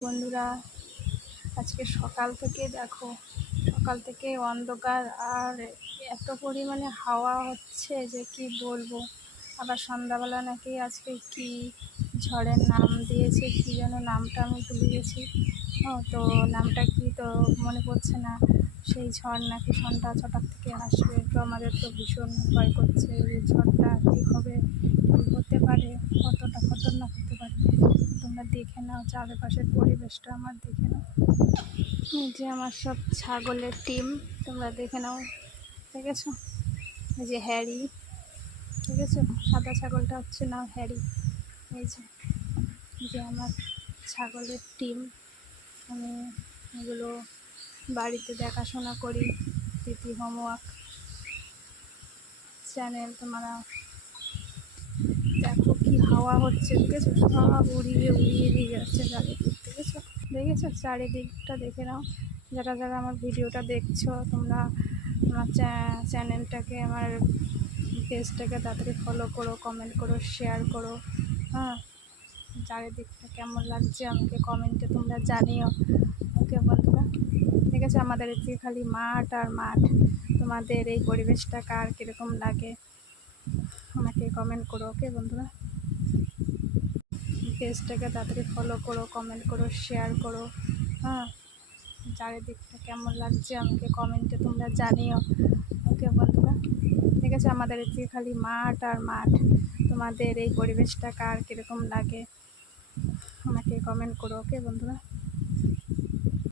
বন্ধুরা, আজকে সকাল থেকে দেখো, সকাল থেকে অন্ধকার আর এত পরিমাণে হাওয়া হচ্ছে যে কি বলবো। আবার সন্ধ্যাবেলা নাকি আজকে কি ঝড়ের নাম দিয়েছে, কি যেন নামটা আমি ভুলে গেছি। তো নামটা কি তো মনে পড়ছে না। সেই ঝড় নাকি সন্ধ্যা 6টার থেকে আসবে। তো আমাদের তো ভীষণ ভয় করছে যে ঝড়টা কী হবে, কী হতে পারে, কতটা খতরনাক হতে পারে। তোমরা দেখে নাও, চারপাশের পরিবেশটা আমার দেখে নাও। এই যে আমার সব ছাগলের টিম, তোমরা দেখে নাও। দেখেছো? এই যে হ্যারি, দেখেছো? সাদা ছাগলটা হচ্ছে না হ্যারি। এই যে আমার ছাগলের টিম। আমি এগুলো বাড়িতে দেখাশোনা করি। তিথি হোমওয়ার্ক চ্যানেল। তোমরা দেখো কি হাওয়া হচ্ছে, দেখেছো? সব উড়িয়ে উড়িয়ে দিয়ে যাচ্ছে চারিদিক। দেখেছো চারিদিকটা দেখে নাও। যারা যারা আমার ভিডিওটা দেখছো, তোমরা আমার চ্যানেলটাকে, আমার পেজটাকে তাড়াতাড়ি ফলো করো, কমেন্ট করো, শেয়ার করো। হ্যাঁ, চারিদিকটা কেমন লাগছে আমাকে কমেন্টে তোমরা জানিও। ওকে বন্ধুরা, ঠিক আছে? আমাদের এদিকে খালি মাঠ আর মাঠ। তোমাদের এই পরিবেশটা কার কীরকম লাগে আমাকে কমেন্ট করো। ওকে বন্ধুরা, পেজটাকে তাড়াতাড়ি ফলো করো, কমেন্ট করো, শেয়ার করো। হ্যাঁ, চারিদিকটা কেমন লাগছে আমাকে কমেন্টে তোমরা জানিও। ওকে বন্ধুরা, ঠিক আছে? আমাদের এদিকে খালি মাঠ আর মাঠ। তোমাদের এই পরিবেশটা কার কীরকম লাগে আমাকে কমেন্ট করো। ওকে বন্ধুরা।